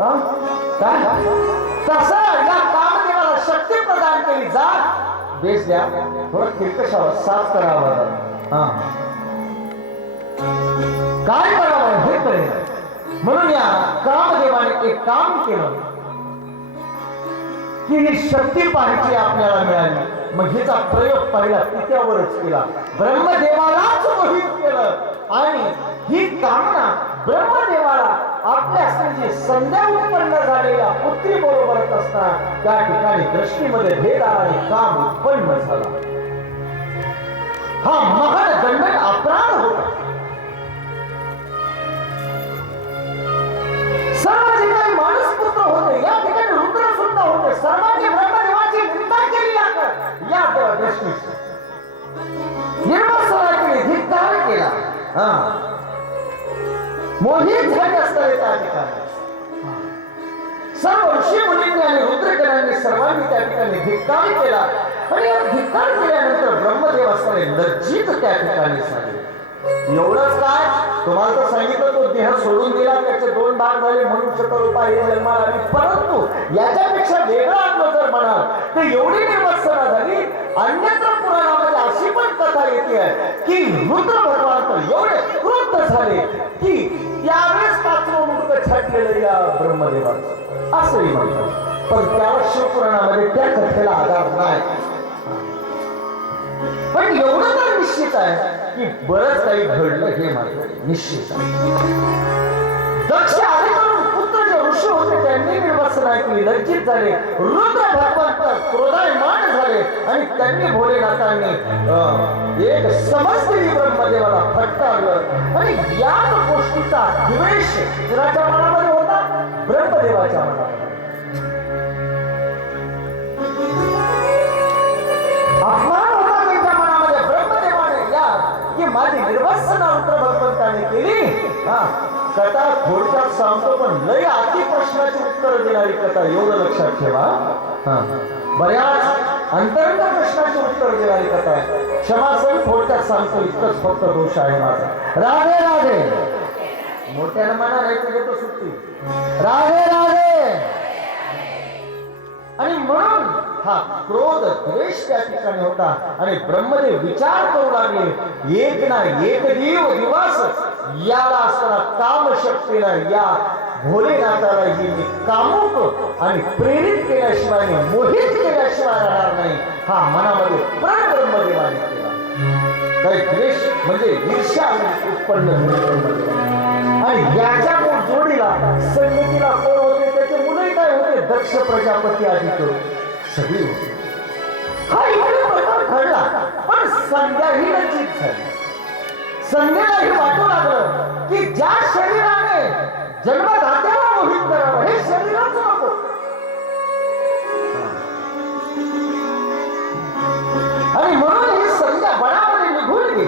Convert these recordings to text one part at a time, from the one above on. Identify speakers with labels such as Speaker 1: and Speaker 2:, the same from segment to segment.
Speaker 1: काय? तसं या कामदेवाला शक्ती प्रदान केली जा बेस द्या थोडं किरकशावर साफ करावं. हा. काय करावं हे कळेल म्हणून या कामदेवाने एक काम केलं. की ही शक्ती पाहायची आपल्याला मिळाली. मग हिचा प्रयोग पहिला पित्यावरच केला. ब्रह्मदेवालाच मोहित केलं. आणि ही कामना ब्रह्मदेवाला आपल्या स्त्रीची संध्या उत्पन्न झालेल्या पुत्री बरोबरच असताना त्या ठिकाणी दृष्टीमध्ये भेद आला आणि काम उत्पन्न झाला. हा महान दंडक अपराध होता. सर्व जे काही माणूस पुत्र होते या ठिकाणी रुद्र सुद्धा होते. सर्वांनी ब्रह्मदेवाची निंदा केली आता या दृष्टीची निर्वसना केली धिक्कार केला. हा. मोहित झाले असता त्या ठिकाणी. सर्व ऋषी मुलींनी आणि रुद्रकरांनी सर्वांनी त्या ठिकाणी धिक्कार केला. आणि या धिक्कार केल्यानंतर ब्रह्मदेव असताना लज्जित त्या ठिकाणी झाले. एवढंच काय? तुम्हाला तर सांगितलं तो देह सोडून दिला त्याचे दोन भाग झाले मनुष्य रूपा हे जन्माला आली. परंतु याच्यापेक्षा वेगळा आत्म जर म्हणाल तर एवढी निर्मत्सना झाली. अन्यत्र पुराणामध्ये अशी पण कथा येते की रुद्र भगवान तर एवढे क्रुद्ध झाले की त्यावेळेस पाचवं मुक्त छाटलेलं या ब्रह्मदेवाचं. असंही म्हणतात. पण त्या शिवपुराणामध्ये त्या कथेला आधार नाही. पण एवढं तर निश्चित आहे की बरंच काही घडलं हे मात्र निश्चित आहे. दक्ष आधीकडून पुत्र जे ऋषी होते त्यांनी निर्वसना ऐकली लज्जित झाले. रुद्र भगवंत क्रोधायमान झाले. त्यांनी भोलेनाथांनी अं, एक समजलेली ब्रह्मदेवाला फटकारलं आणि या गोष्टीचा द्वेष कुणाच्या मनामध्ये होता ब्रह्मदेवाच्या मनामध्ये. अपमान होता त्यांच्या मनामध्ये ब्रह्मदेवाने या की माझी निर्वसना उत्तर भगवंताने केली. हा कथा थोडक्यात सांगतो पण लय अति प्रश्नाची उत्तर देणारी कथा एवढं लक्षात ठेवा. बऱ्याच अंतरंग प्रश्नाचं उत्तर देणारी कथा आहे क्षमासन थोडक्यात सांगतो इतकंच फक्त दोष आहे माझा. राधे राधे. मोठ्यानं म्हणा नाही घेतो सुट्टी. राधे राधे. आणि म्हणून हा क्रोध द्वेष त्या ठिकाणी होता आणि ब्रह्मदेव विचार करू लागले एक ना एक दिव दिवस याला असताना कामशक्तीनं या भोलेनाथाला ही मी कामुक आणि प्रेरित केल्याशिवाय मोहित केल्याशिवाय राहणार नाही. हा मनामध्ये प्रण ब्रह्मदेवाने केला. काही द्वेष म्हणजे ईर्ष्या उत्पन्न आणि याच्या जोडीला संगतीला कोण होते त्याचे मुलंही काय होते? दक्ष प्रजापती आधी तो सगळी होती. हा इकडे प्रकार घडला पण संध्या ही नचित झाली. संध्याला हे वाटू लागलं की ज्या शरीराने जन्मदात्याला मोहित करावं हे शरीराचं नको. आणि म्हणून ही संज्ञा बळामध्ये निघून गेली.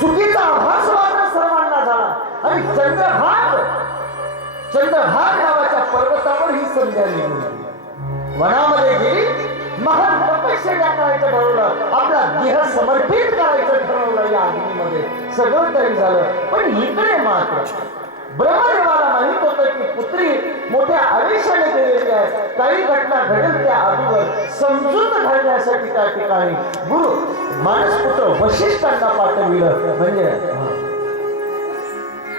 Speaker 1: चुकीचा आभास मात्र सर्वांना झाला. आणि चंद्रभाग चंद्रभाग नावाच्या पर्वतावर ही संज्ञा निघून गेली. वनामध्ये गेली महान तपश्चर्या करायचं ठरवलं आपला देह समर्पित करायचं. अग्नीमध्ये सगळं तरी झालं पण इकडे मात्र ब्रह्मदेवाला माहीत होतं की पुत्री मोठ्या आवेशाने गेलेली आहे. काही घटना घडेल त्या अगोदर समजून घालण्यासाठी त्या ठिकाणी गुरु मानसपुत्र वशिष्ठांना पाठविलं. म्हणजे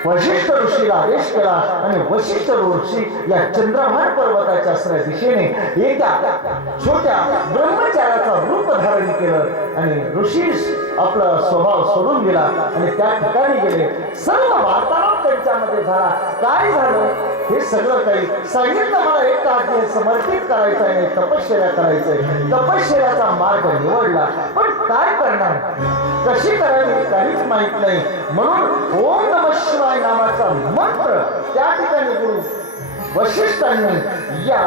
Speaker 1: वशिष्ठ ऋषीला आदेश केला आणि वशिष्ठ ऋषी या चंद्रभान पर्वताच्या असल्या दिशेने एका छोट्या ब्रह्मचाराचा रूप धारण केलं आणि ऋषी आपला स्वभाव सोडून गेला आणि त्या ठिकाणी गेले. सर्व वार्तालाप त्यांच्यामध्ये झाला. काय झालं? हे सगळं काही सांगितलं मला एक अध्याय समर्पित करायचं आहे तपश्चर्या करायचंय तपश्चर्याचा मार्ग निवडला. पण काय करणार? कशी करावी? काहीच माहीत नाही. म्हणून ओम नम शिवाय नावाचा मंत्र त्या ठिकाणी गुरु वशिष्ठांनी या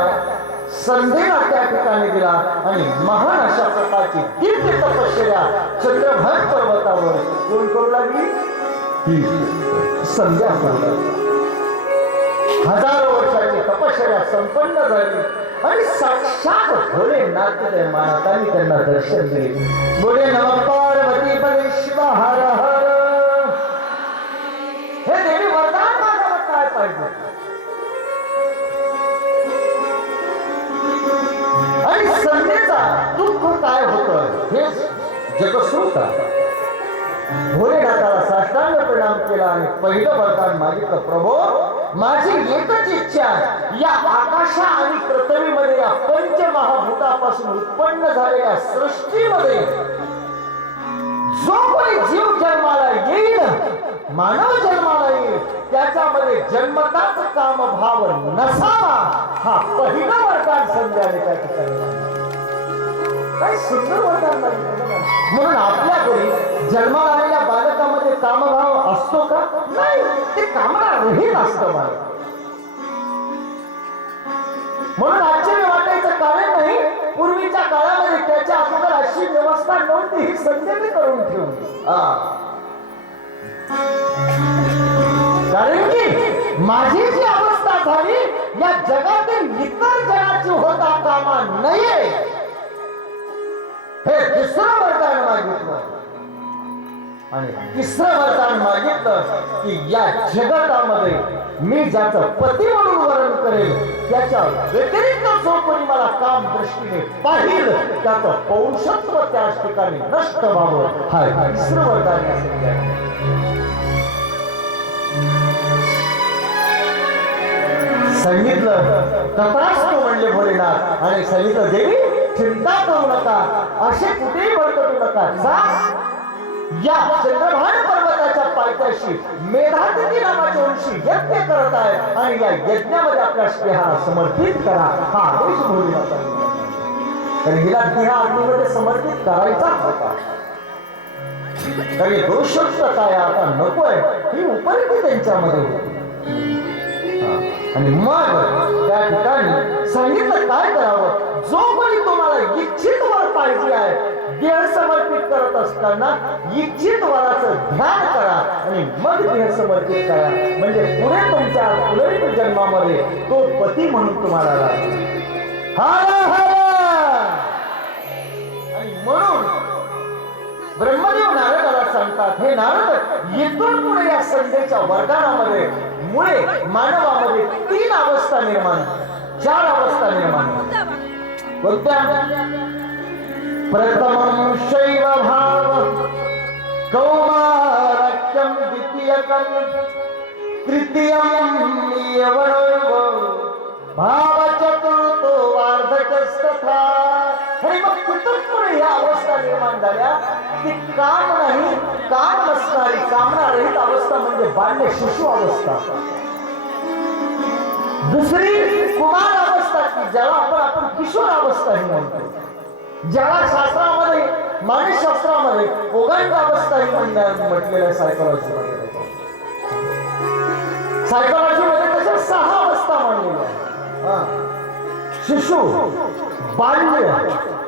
Speaker 1: संधीला त्या ठिकाणी दिला आणि महान अशा प्रकारची दिव्य तपश्चर्या चंद्रभर पर्वतावर कोण करू लागली. ही संध्या करू लागली. हजारो वर्षाची तपश्चर्या संपन्न झाली. आणि साक्षात भोले नाथ मातांनी त्यांना दर्शन दिले. भोले नम पार्वती परे हर हर. आणि दुःख काय होत हे जगश्रुत भोलेनाथाला साष्टांग प्रणाम केला आणि पहिलं वरदान मागितलं. प्रभो माझी एकच इच्छा या आकाशा आणि पृथ्वीमध्ये या पंचमहाभूतापासून उत्पन्न झालेल्या सृष्टीमध्ये जो कोणी जीव जन्माला येईल मानव जन्माला येईल त्याच्यामध्ये जन्मताच कामभाव नसावा हा पहिला वरदान संध्याने त्या ठिकाणी काय सुंदर वरदान म्हणून आपल्याकडे घरी जन्माला आलेल्या बालकामध्ये कामभाव असतो का? नाही ते कामना रहित असतं म्हणून आश्चर्य वाटायचं कारण नाही पूर्वीच्या काळामध्ये त्याच्या अगोदर अशी व्यवस्था नव्हती ही संध्याने करून ठेवली. कारण की माझी जी अवस्था झाली या जगातील इतर जगाची होता कामा नये. हे दुसरं वरदान मागितलं आणि तिसरं वरदान मागितलं की या जगतामध्ये मी ज्याचं पती म्हणून वरण करेल त्याच्या व्यतिरिक्त जो कोणी मला काम दृष्टीने पाहिल त्याचं पौरुषत्व त्याच ठिकाणी नष्ट व्हावं हा तिसरं वरदान सांगितलं संध्याकाळी. तो म्हणले भोलेनाथ आणि सांगितलं देवी चिंता करू नका असे कुठेही भरकटू नका. जा. या चंद्रभान पर्वताच्या पायथ्याशी मेधातिथी नावाच्या वंशी यज्ञ करत आहे आणि या यज्ञामध्ये आपल्या स्नेहाला समर्पित करा. हा आदेश भोलेनाथांनी तर हिला ह्या अग्नीमध्ये समर्पित करायचा होता. तरी दोषयुक्त काय आता नकोय ही उपरिती त्यांच्यामध्ये होती. आणि मग त्या ठिकाणी सांगितलं काय करावं? जो कोणी तुम्हाला इच्छित वर पाहिजे आहे देह समर्पित करत असताना इच्छित वराचं ध्यान करा आणि मग देह समर्पित करा. म्हणजे पुढे तुमच्या पुढील जन्मामध्ये तो पती म्हणून तुम्हाला लागेल आणि म्हणून ब्रह्मदेव नारदाला सांगतात हे नारद इथून पुढे या संधेच्या वरदानामध्ये मुळे मानवामध्ये तीन अवस्था निर्माण चार अवस्था निर्माण कोणत्या? प्रथमं शैव भाव कौमारक्यं द्वितीयकं तृतीयं यवनैव भाव चतुर्थो वार्धकस्तथा आणि मग तिथून पुढे या अवस्था निर्माण झाल्या. की काम नाही काम नसणारी कामना रहित अवस्था म्हणजे बाल्य शिशु अवस्था. दुसरी कुमार अवस्था की ज्याला आपण आपण किशोर अवस्था ही म्हणतो. ज्याला शास्त्रामध्ये मानसशास्त्रामध्ये ओगांड अवस्था ही म्हणण्या- म्हटलेलं आहे सायकोलॉजी सायकोलॉजी मध्ये त्याच्या सहा अवस्था म्हणलेल्या आहेत. शिशु बाल्य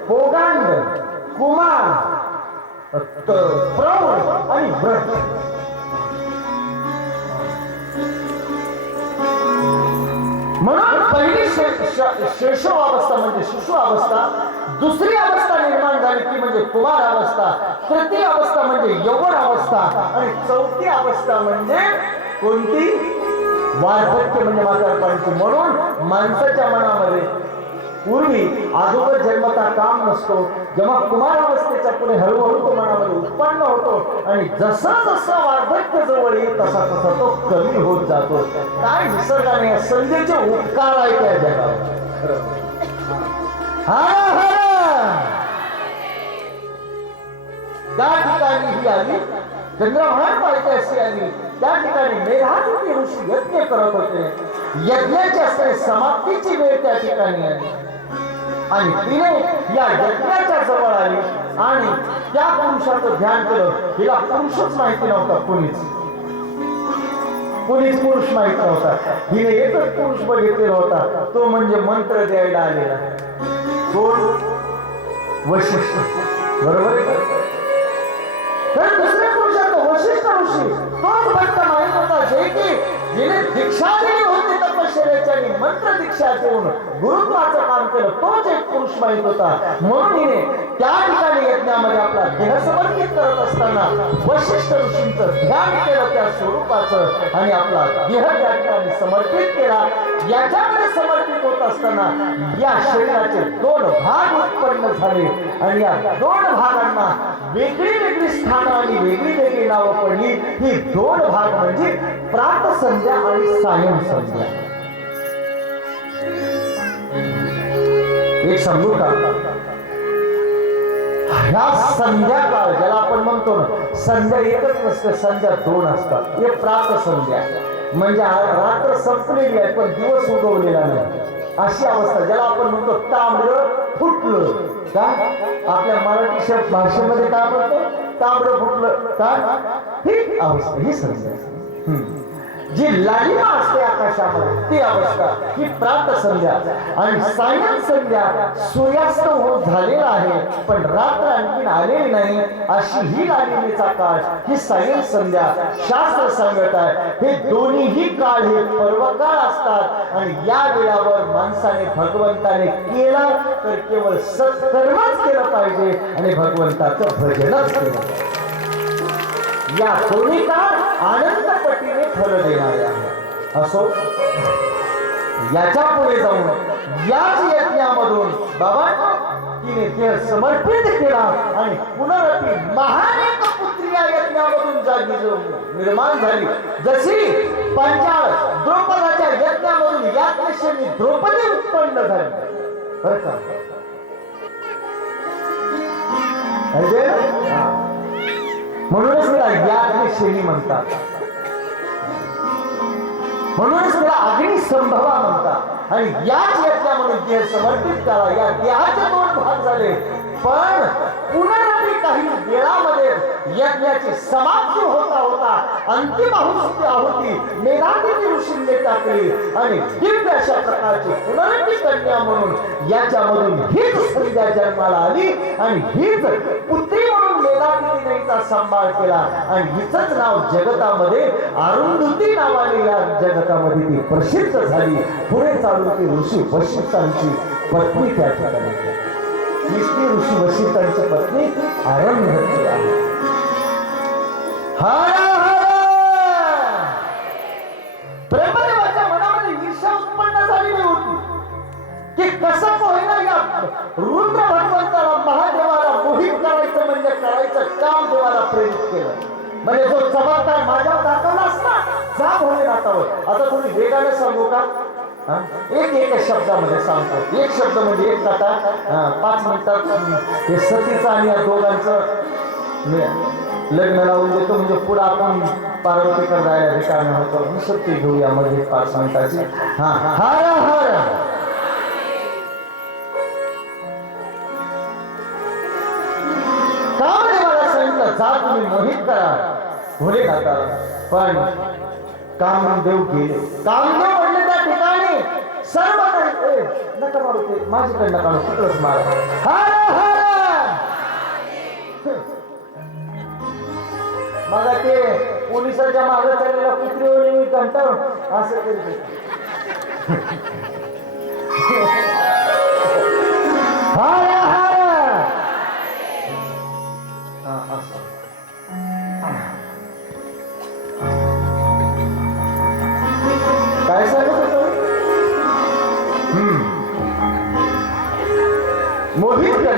Speaker 1: पोगांड कुमार प्रौढ आणि व्रत म्हणून पहिली शेषो अवस्था म्हणजे शिशु अवस्था दुसरी अवस्था निर्माण झाली ती म्हणजे कुमार अवस्था तृतीय अवस्था म्हणजे यवन अवस्था आणि चौथी अवस्था म्हणजे कोणती? वार्धक्य म्हणजे म्हातारपणाची म्हणून माणसाच्या मनामध्ये पूर्वी आजोबा जन्मता काम नसतो जेव्हा कुमार अवस्थेच्या पुढे हळूहळू तो मनामध्ये उत्पन्न होतो आणि जसा जसा वार्धक्य जवळ येईल तसा तसा तो कमी होत जातो. काय निसर्गाने या संधीचे उपकार आहे त्या जगावर? हा हा त्या ठिकाणी ही आली चंद्रभान पाहिजे अशी आली. त्या ठिकाणी मेधाधिती ऋषी यज्ञ करत होते. यज्ञाच्या समाप्तीची वेळ त्या ठिकाणी आली. आणि तिने या यज्ञाच्या जवळ आली आणि त्या पुरुषाचं ध्यान केलं. तिला पुरुषच माहिती नव्हता कोणीच. कोणीच पुरुष माहीत नव्हता. हिने एकच पुरुष बघितलेला होता तो म्हणजे मंत्र द्यायला आलेला. कोण? वशिष्ठ. बरोबर दुसऱ्या पुरुषात वशिष्ठ ऋषी तोच भक्त माहीत होता जे की जिने दीक्षा दिली होती तपश्चर्या मंत्र दीक्षा देऊन गुरुत्वाचं काम केलं. तोच एक पुरुष माहीत होता. म्हणून हिने त्या ठिकाणी यज्ञामध्ये आपला देह समर्पित करत असताना वशिष्ठ ऋषींचं ध्यान केलं त्या स्वरूपाचं आणि आपला देह त्या ठिकाणी समर्पित केला. याच्याकडे समर्पित होत असताना या शरीराचे दोन भाग उत्पन्न झाले आणि या दोन भागांना वेगळी वेगळी स्थानं आणि वेगळी वेगळी नावं पडली. ही दोन भाग म्हणजे प्रात संध्या आणि सायं संध्या एक समजू का ह्या संध्याकाळ ज्याला आपण म्हणतो ना संध्या एकच नसते संध्या दोन असतात. हे प्रात संध्या. म्हणजे रात्र संपलेली आहे पण दिवस उगवलेला नाही. अशी अवस्था ज्याला आपण म्हणतो तांबड फुटलं. का? आपल्या मराठी शब्द भाषेमध्ये काय म्हणतो? तांबड फुटलं. का? ही अवस्था ही संध्या. हम्म. जी लालिमा असते आकाशामध्ये ती अवस्था ही प्रात संध्या. आणि सायं संध्या सूर्यास्त होत झालेला आहे पण रात्र आणखीन आलेली नाही. अशी ही लालिमेचा काळ ही सायं संध्या शास्त्र सांगत आहे. हे दोन्हीही काळ हे पर्वकाळ असतात. आणि या वेळावर माणसाने भगवंताने केला तर केवळ सत्कर्मच केलं पाहिजे. आणि भगवंताचं भजनच केलं पाहिजे. या दोन्ही काळ आनंद पटीने फल देणारे आहे. असो? याच्यापुढे जाऊन याच यज्ञामधून बाबा तिने ते समर्पित केला आणि पुनरपी महान एक पुत्री या यज्ञामधून जागी निर्माण झाली. जशी पंचाळ द्रौपदाच्या यज्ञामधून या द्रौपदी उत्पन्न झाली. बरं का? म्हणजे म्हणूनच त्याला याज्ञ श्रेणी म्हणतात. म्हणूनच त्याला अग्नी संभवा म्हणतात. आणि याच यातल्या म्हणून देह समर्पित करा या देहाचे दोन भाग झाले. पण पुनरपी काही वेळामध्ये यज्ञाची समाप्ती होता होता अंतिम आहुती आहुती मेघांती ऋषींनी टाकली. आणि दिव्य अशा प्रकारची पुनरपी कन्या म्हणून याच्यामधून हीच संध्या जन्माला आली. आणि हीच पुत्री म्हणून सांभाळ केला. आणि हिचंच नाव जगतामध्ये अरुंधती नावाने या जगतामध्ये ती प्रसिद्ध झाली. पुढे चालून ती ऋषी वशिष्ठांची पत्नी त्या ठिकाणी. विष्णू ऋषी वशिष्ठांची पत्नी अरुंधती आहे. हर की कसं होईना या रुद्र भगवंताला महादेव करायचं काम देवाला प्रेरित केलं. म्हणजे जो चमत्कार माझ्या दाखवला असता जा भोले नातावर आता तुम्ही वेगाने सांगू का? एक एक शब्दामध्ये सांगतो. एक शब्द म्हणजे एक कथा. पाच मिनिटात. हे सतीचं आणि या दोघांचं लग्न लावून देतो. म्हणजे पुढं आपण पार्वतीकडे जायला रिकामे होतो सत्य घेऊया मध्ये पाच मिनिटाची. हा. हर हर. कामदेवाला जा तुम्ही मोहित करा. भोले खाता. पण कामदेव गेले. कामदेव म्हणले त्या ठिकाणी सर्व काही नका मारू ते. माझ्याकडनं काढू तिकडच मारा. मार मग ते पोलिसाच्या मागे चाललेला कुत्रीवर मी कंटाळून असं करीत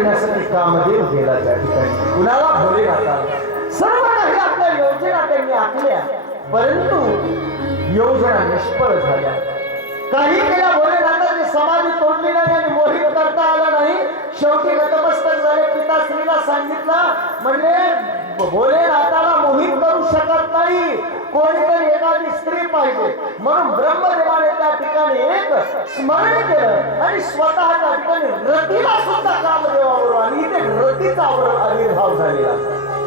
Speaker 1: करण्यासाठी कामदेव गेला त्या ठिकाणी. कुणाला भोले राहतात सर्व काही आपल्या योजना त्यांनी आखल्या परंतु योजना निष्फळ झाल्या. काही केल्या भोले राहताची समाज तोडली नाही आणि मोहित करता आला नाही. शेवटी गतमस्तक झाले. पिताश्रीला सांगितलं म्हणजे भोलेनाथाला मोहित करू शकत नाही. कोणीतरी एखादी स्त्री पाहिजे. म्हणून ब्रह्मदेवाने त्या ठिकाणी एक स्मरण केलं आणि स्वतः त्या ठिकाणी रतीला सुद्धा कामदेवावर आणि इथे रतीचा आविर्भाव झालेला.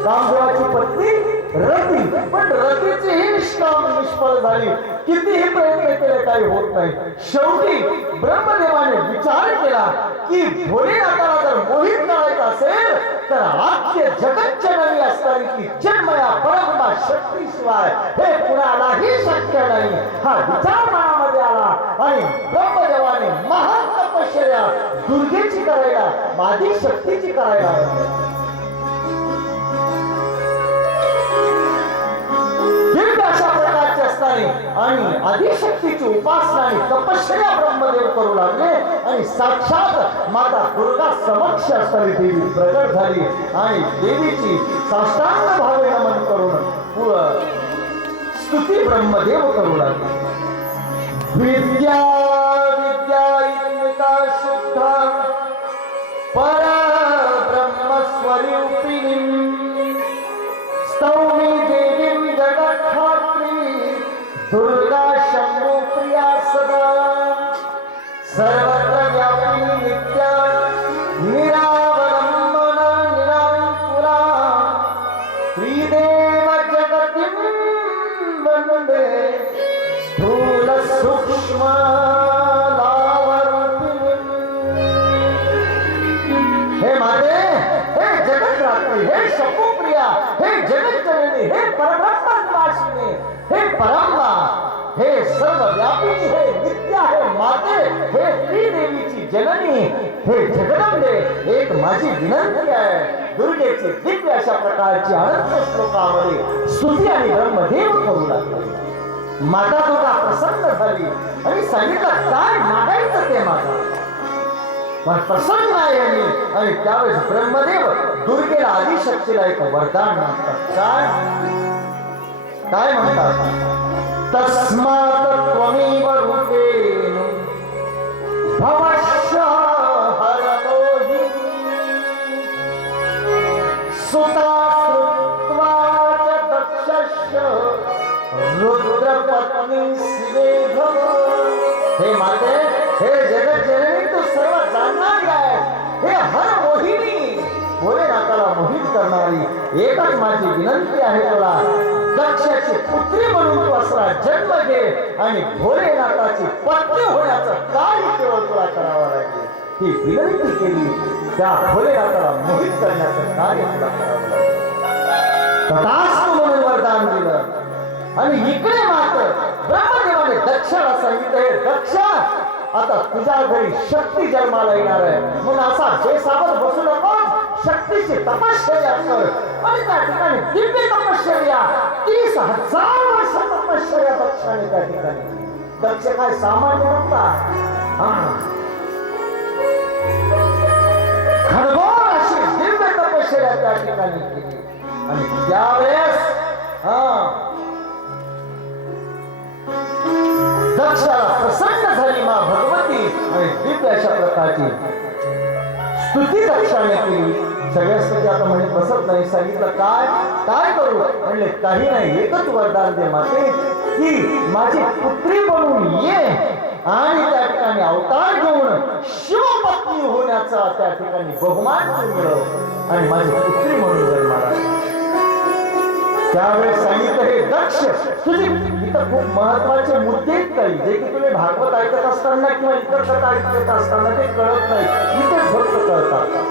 Speaker 1: कामदेवाची पत्नी रती. पण रतीची ही निष्काम निष्फळ झाली. कितीही प्रयत्न केले काही होत नाही. शेवटी ब्रह्मदेवाने विचार केला की भोलेनाथाला जर मोहित करायचं असेल तर आद्य जगच्चननी असणारी की जन्मया परब्रह्मा शक्तीशिवाय हे कुणालाही शक्य नाही. हा विचार मनामध्ये आला आणि ब्रह्मदेवाने महान तपश्चर्या दुर्गेची करायला माझी शक्तीची करायला. प्रकारचे आणि आदिशक्तीची उपासना आणि तपश्चर्या ब्रह्मदेव करू लागले. आणि साक्षात माता दुर्गा समक्ष असणारी देवी प्रगट झाली. आणि देवीची साष्टांग भावे नमन करून स्तुती ब्रह्मदेव करू लागले. विद्या हे माते हे जगत रात्री हे शकुप्रिया हे जगत जननी हे परब्रह्म हे हे सर्व व्यापिनी हे हे माते हे त्रिदेवीची जननी हे जगदंबे एक माझी विनंती आहे. दुर्गेचे दिव्य अशा प्रकारची अनंत श्लोकामध्ये स्तुती आणि ब्रह्मदेव करू लागले. माता स्वतः प्रसन्न झाली. आणि सांगितलं काय मागायचं ते मागा पण प्रसन्न आहे आणि आणि त्यावेळेस ब्रह्मदेव दुर्गेला आदिशक्तीला एक वरदान मागतात. काय? काय म्हणतात? तस्मात त्वमेव करणारी एकच माझी विनंती आहे तुला. दक्षाची पुत्री म्हणून तू असला जन्म घे आणि भोलेनाथाची पत्नी होण्याचं कार्य केवळ तुला करावं लागेल. ही विनंती केली त्या भोलेनाथाला मोहित करण्याचं कार्य तुला करावं लागेल. तथास्तु म्हणून वरदान दिलं. आणि इकडे मात्र ब्रह्मदेवाने दक्षाला सांगितलं "हे दक्षा आता तुझ्या घरी शक्ती जन्माला येणार आहे. म्हणून असा जे सावध बसू नको शक्तीची तपश्चर्या कर आणि त्या ठिकाणी दिव्य तपश्चर्या तीस हजार वर्ष तपश्चर्या दक्षाने त्या ठिकाणी. दक्ष काय सामान्य नव्हता हा. खडबोर अशी दिव्य तपश्चर्या त्या ठिकाणी केली. आणि त्यावेळेस हा दक्षाला प्रसन्न झाली मा भगवती आणि दिव्य अशा प्रकारची स्तुती दक्षाने केली. सगळ्या स्तुती आता म्हणजे बसत नाही सांगितलं काय? काय करू? म्हणले काही नाही एकच वरदान दे माते. की माझी पुत्री बनून ये आणि त्या ठिकाणी अवतार घेऊन शिवपत्नी होण्याचा त्या ठिकाणी बहुमान मिळव आणि माझी पुत्री म्हणून जन्माला ये. त्यावेळेस सांगितलं हे दक्ष तुझी इथं खूप महत्त्वाचे मुद्दे आहेत काही. जे की तुम्ही भागवत ऐकत असताना किंवा इतर कथा ऐकत असताना ते कळत नाही. इथे फक्त कळतात.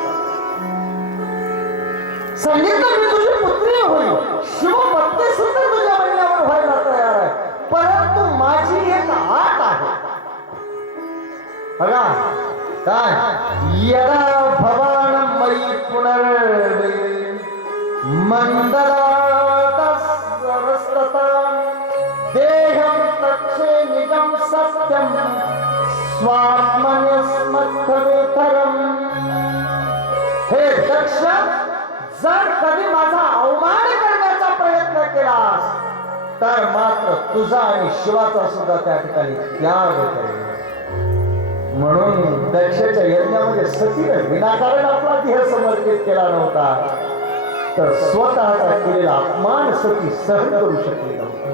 Speaker 1: सांगितलं मी तुझी पुत्री होईल शिवभक्ती सुद्धा तुझ्या म्हणण्यावर व्हायला तयार आहे परंतु माझी एक आट आहे। बघा, काय? यदा भवान मयी पुनर्वे मन्दरातस्वरस्ततां देहं तक्षे निजं सत्यं स्वात्मन्यस्मत्तरेतरम् हे दक्ष! जर कधी माझा अवमान करण्याचा प्रयत्न केलास तर मात्र तुझा आणि शिवाचा सुद्धा त्या ठिकाणी त्याग करेल म्हणून दक्षच्या यज्ञामध्ये सतीने विनाकारण आपला देह समर्पित केला नव्हता तर स्वतःचा केलेला अपमान सती सहन करू शकली नव्हती.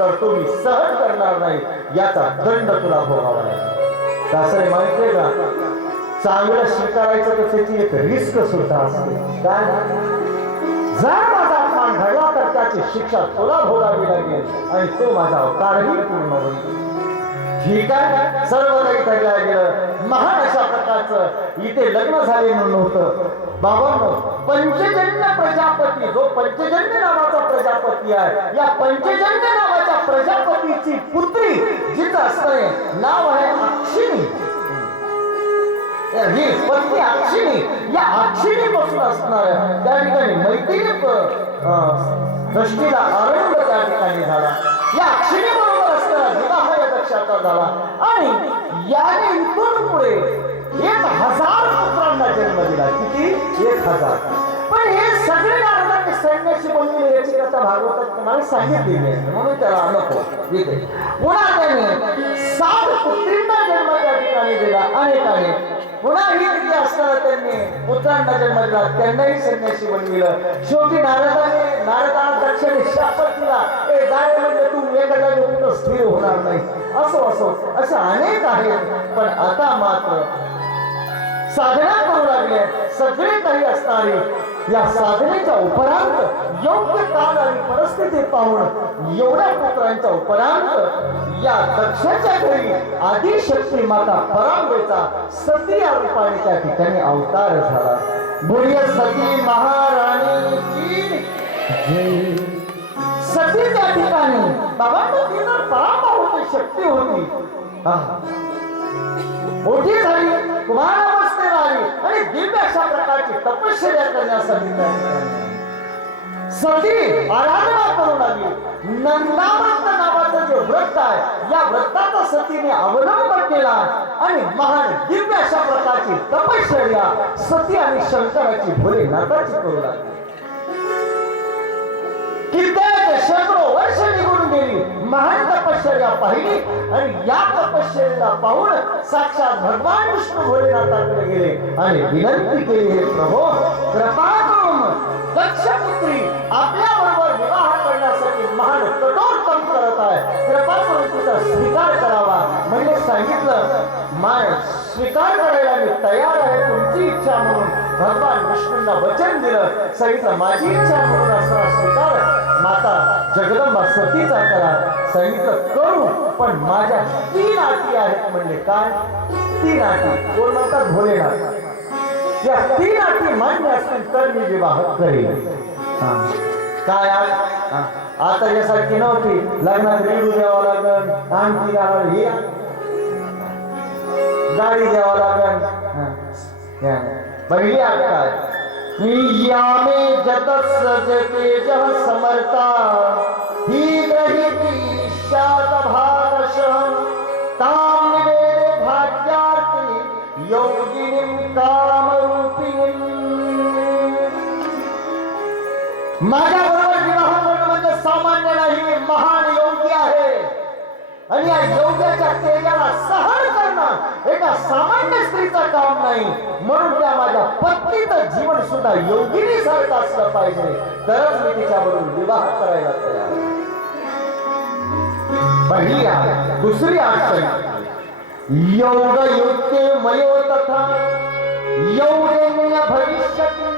Speaker 1: तर तो मी सहन करणार नाही. याचा दंड तुला भोगावा लागेल. असं माहितीये का? चांगलं स्वीकारायचं तर त्याची एक रिस्क सुद्धा असते. काय जर माझा अपमान घडला तर त्याची शिक्षा तुला भोगावी लागेल आणि तो माझा अवतारही पूर्ण होईल. ठीक आहे? सर्व काही ठरल्या गेलं महान अशा प्रकारचं इथे लग्न झाले म्हणून होतं. बाबांनो पंचजन्य प्रजापती जो पंचजन्य नावाचा प्रजापती आहे या पंचजन्य नावाच्या प्रजापतीची पुत्री जिचं असणारे नाव आहे अक्षिणी. ही पत्नी अक्षिणी या अक्षिणी पासून असणार त्या ठिकाणी मैत्रिणी दृष्टीला आरंभ त्या ठिकाणी झाला. या अक्षिणी बरोबर असणारा विवाह या दक्षाचा झाला. आणि याने इथून दिला किती? एक हजार. पण हे सगळे नारदांनी सैन्याशी बनवले याची कथा भागवतात तुम्हाला सांगितलेली आहे म्हणून त्याला नको इथे पुन्हा त्याने सात पुत्रींना जन्म त्या ठिकाणी दिला. अनेकाने. पुन्हा ही तिथे असताना त्यांनी पुत्रांना जन्म दिला. त्यांनाही संन्यासी बनविलं. शेवटी नारदाने नारदाला दक्षिणे शापत दिला. ए जाय म्हणजे तू एका जागी स्थिर होणार नाही. असो असो असे अनेक आहेत. पण आता मात्र साधना करू लागले. सगळे काही असणारे या साधनेच्या उपरांत योग्य काल आणि परिस्थिती पाहून एवढ्या पुत्रांच्या उपरांत या दक्षाच्या घरी आदिशक्ती माता परांबेचा सती या रूपाने त्या ठिकाणी अवतार झाला. बोलिये सती महाराणी की सती त्या ठिकाणी. बाबांना तिला परांबा होती शक्ती होती. मोठी झाली. कुमारावस्थेला करणारी आणि दिव्य अशा प्रकारची तपश्चर्या करण्यासाठी त्या सती आराधना करू लागली. नंदाव्रत नावाचं जे व्रत आहे या व्रताचा सतीने अवलंब केला आणि महान दिव्य अशा प्रकारची तपश्चर्या सती आणि शंकराची भोले नाताची करू लागली. कित्येक शेकडो वर्ष निघून गेली. महान तपश्चर्या पाहिली आणि या तपश्चर्याला पाहून साक्षात भगवान विष्णू भोलेनाथाकडे गेले आणि विनंती केली हे प्रभो कृपा करून दक्षपुत्री आपल्या बरोबर विवाह करण्यासाठी महान कठोर काम करत आहे. कृपा करून तिचा स्वीकार करावा. म्हणजे सांगितलं माय स्वीकार करायला मी तयार आहे तुमची इच्छा म्हणून भगवान विष्णूंना वचन दिलं. सांगितलं माझी इच्छा म्हणून असणार स्वीकार माता जगदंबा सतीचा करा. सांगितलं करू पण माझ्या तीन अटी आहेत म्हणजे काय? तीन अटी कोण म्हणतात? भोलेनाथ. या तीन अटी मान्य असतील तर मी विवाह करेन. काय आता यासारखी नव्हती. लग्नात रेडू द्यावा लागल. आणखी द्यावं हे गाडी द्यावा लागल. हा. पहिली काय यामे जतस जते जह समर्था ही ग्रहिती शात भारश ताम निवेदे भाग्यार्थी योगिनीं कामरूपिणीं माझ्या बरोबर विवाह करणं म्हणजे सामान्य नाही मी महान योगी आहे. आणि या योग्याच्या तेजाला सहन करणं सामान्य स्त्रीचा काम नाही. म्हणून त्या माझ्या पत्नीचं जीवन सुद्धा योगिनी सारखं असलं पाहिजे. तरच मी तिच्याबरोबर विवाह करायला तयार पहिली दुसरी अडचण योग योग्य मयो तथा योगेन भविष्यति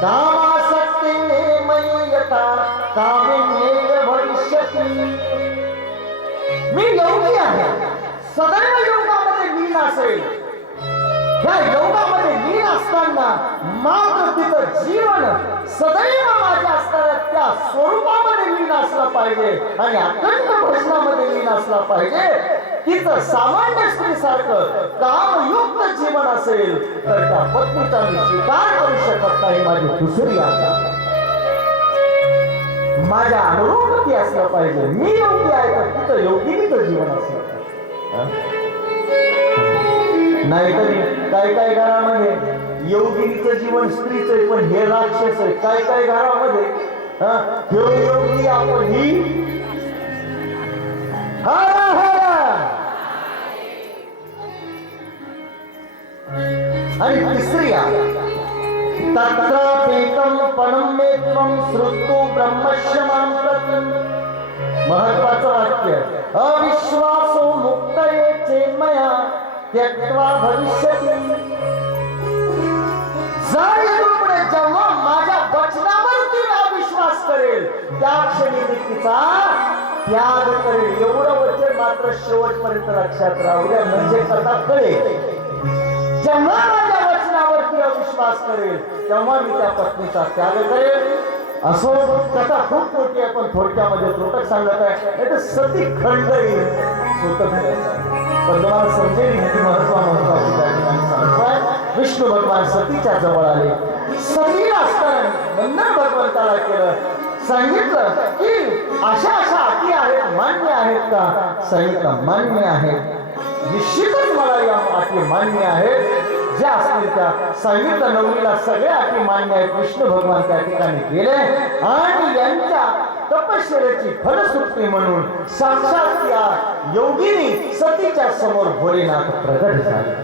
Speaker 1: कामासक्ते मयि यथा कामिन्येव भविष्यति. मी योगी आहे. सदैव योगामध्ये लीन असेल. या योगामध्ये लीन असताना मात्र तिथं जीवन सदैव माझ्या असणाऱ्या त्या स्वरूपामध्ये लीन असला पाहिजे आणि अखंड भजनामध्ये लीन असला पाहिजे. तिचं सामान्य स्त्रीसारखं कामयुक्त जीवन असेल तर त्या पत्नीचा मी स्वीकार करू शकत नाही माझी दुसरी आता माझ्या अनुरूप ती असलं पाहिजे. मी योगी आहे तर तिथं योगिनीचं जीवन असलं. पाहिजे. नाहीतरी काय काय घरामध्ये योगिनीचं जीवन स्त्रीच आहे, पण हे राक्षस आहे. काय काय घरामध्ये हा, योगी आपण ही आणि तिसरी तत्र तत्रापेकं पणं मे त्वं श्रुत्वा ब्रह्मस्य मां महत्वाचं वाक्य. अविश्वासो मुक्त चेन्मया त्यक्त्वा भविष्यति. जर इथून जेव्हा माझ्या वचनावरती अविश्वास करेल. त्या क्षणी मी तिचा त्याग करेल. एवढं वचन मात्र शेवटपर्यंत लक्षात राहू द्या. म्हणजे कथा कळेल. जेव्हा माझ्या वचनावरती अविश्वास करेल तेव्हा मी त्या पत्नीचा त्याग करेल. असो कथा खूप मोठी आहे पण थोडक्यामध्ये त्रोटक सांगत आहे. सती खंड येईल पण तुम्हाला समजेल किती महत्त्व महत्वाची त्या ठिकाणी सांगतोय विष्णू भगवान सतीच्या जवळ आले. सती असताना वंदन भगवंताला केलं. सांगितलं की अशा अशा अटी आहेत मान्य आहेत का? सांगितलं मान्य आहेत. निश्चितच मला या अटी मान्य आहेत. ज्या असतील त्या सांगितलं नवरीला सगळ्या अटी मान्य आहेत विष्णू भगवान त्या ठिकाणी गेले. आणि यांच्या तपश्चर्याची फलश्रुती म्हणून साक्षात या योगिनी सतीच्या समोर भोलेनाथ प्रगट झाले.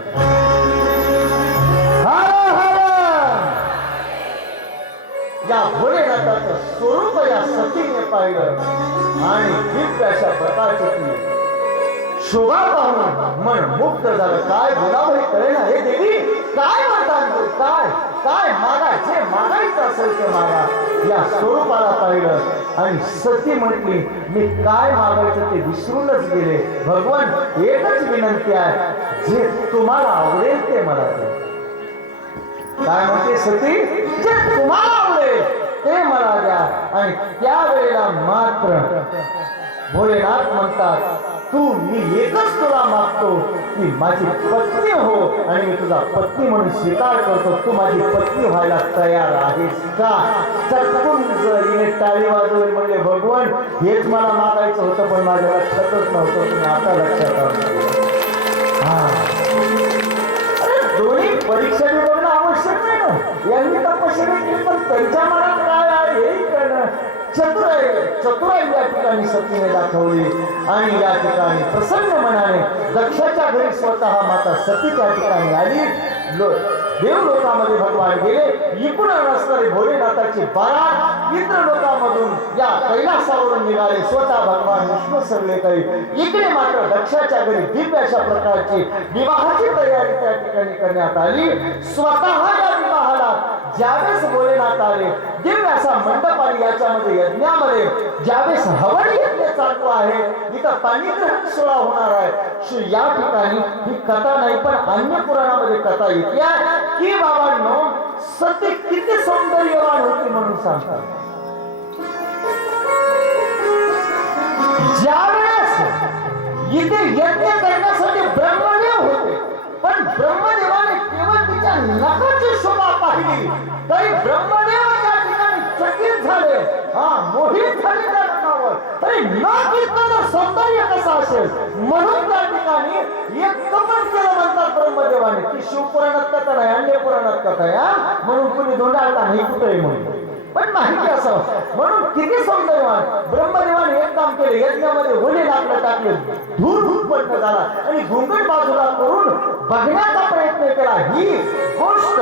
Speaker 1: या भोलेनाथाचं स्वरूप या सतीने पाहिलं. आणि दिव्याच्या अशा ती शोभा पाहून मन मुक्त झालं. काय बोलावं हे हे देवी? काय म्हणतात काय? काय मागा? जे मागायचं असेल ते मागा. या स्वरूपाला पाहिलं आणि सती म्हटली मी काय मागायचं ते विसरूनच गेले. भगवान एकच विनंती आहे जे तुम्हाला आवडेल ते मला काय म्हणते सती? जे तुम्हाला आवडेल ते मला द्या. आणि त्यावेळेला मात्र भोलेनाथ म्हणतात तू मी एकच तुला मागतो की माझी पत्नी हो आणि मी तुझा पत्नी म्हणून स्वीकार करतो. तू माझी पत्नी व्हायला तयार आहेस का? चटकून जरीने टाळी वाजवली म्हणजे भगवान हेच मला मागायचं होतं पण माझ्या लक्षातच नव्हतं. तुम्ही आता लक्षात आलं. अरे दोन्ही परीक्षा बी बघणं आवश्यक नाही ना. यांनी तपश्चर्या केली पण त्यांच्या मनात काय आहे? चतुराई चतुराई या ठिकाणी सतीने दाखवली आणि या ठिकाणी प्रसन्न मनाने दक्षाच्या घरी स्वतः माता सती त्या ठिकाणी आली. देव लोकांमध्ये भगवान गेले. इकडून असणारे भोलेनाथाचे बारा इतर लोकांमधून या कैलासावरून निघाले. स्वतः भगवान विष्णू सगळे काही इकडे मात्र दक्षाच्या घरी दिव्य अशा प्रकारची विवाहाची तयारी त्या ठिकाणी करण्यात आली. स्वतः या ज्यावेळेस भोलेनाथ आले दिव्य असा मंडप आणि याच्यामध्ये यज्ञामध्ये ज्यावेळेस हवन यज्ञ चालतो आहे इथं पाणीग्रहण सोहळा होणार आहे. या ठिकाणी ही कथा नाही पण अन्य पुराणामध्ये कथा येते आहे की बाबांनो सती किती सौंदर्यवान होती म्हणून सांगतात. ज्यावेळेस इथे यज्ञ करण्यासाठी ब्रह्मदेव होते पण ब्रह्मदेवाने केवळ नखाची शोभा पाहिली तरी ब्रह्मदेव त्या ठिकाणी चकित झाले. हा मोहित झाले त्या नखावर तरी नख इतकं सौंदर्य कसं असेल? म्हणून त्या ठिकाणी एक कमन केलं म्हणतात ब्रह्मदेवाने. की शिवपुराणात कथा नाही अन्य पुराणात कथा आहे म्हणून कुणी धोंडाळता नाही कुठे म्हणून. पण माहिती असावं म्हणून किती सौंदर्यवान ब्रह्मदेवाने एक काम केलं यज्ञामध्ये होली लागलं टाकले धूर उत्पन्न झाला आणि घुंगट बाजूला करून बघण्याचा प्रयत्न केला. ही गोष्ट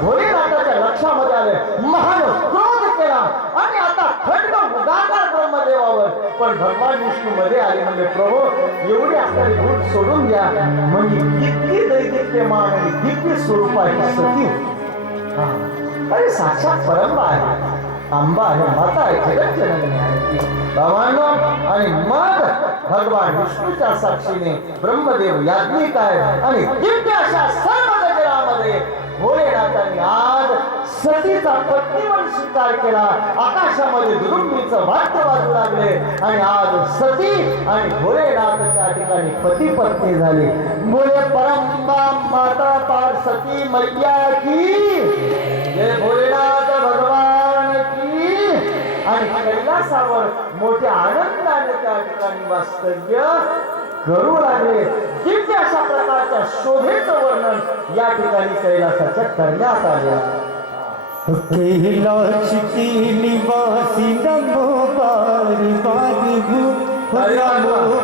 Speaker 1: भोलेनाथाच्या लक्षामध्ये आले. महान क्रोध केला. आणि आता खंड उदाकार ब्रह्मदेवावर. पण भगवान विष्णू मध्ये आले म्हणजे प्रभू एवढी असणारी भूत सोडून द्या. म्हणजे किती दैदिप्यमान आणि किती स्वरूपाची सती. हा. अरे साक्षात परंबा आहे आंबा आहे माता आहे जगत जननी आहे ती. आणि मग भगवान विष्णूच्या साक्षीने ब्रह्मदेव याज्ञिक आहे आणि दिव्य अशा सर्व गजरामध्ये भोलेनाथांनी आज सतीचा पत्नी म्हणून स्वीकार केला आकाशामध्ये दुरुंबीचं वाद्य वाजू लागले आणि आज सती आणि भोलेनाथ त्या ठिकाणी पती पत्नी झाली बोले परंबा माता पार सती मैया की जय भोलेनाथ भगवान की. आणि कैलासावर मोठ्या आनंदाने त्या ठिकाणी वास्तव्य करू लागले दिव्य अशा प्रकारच्या शोभेचं वर्णन या ठिकाणी कैलासाच्या करण्यात आले
Speaker 2: कैलाशती निवासी नमो पारी पारी भू नमो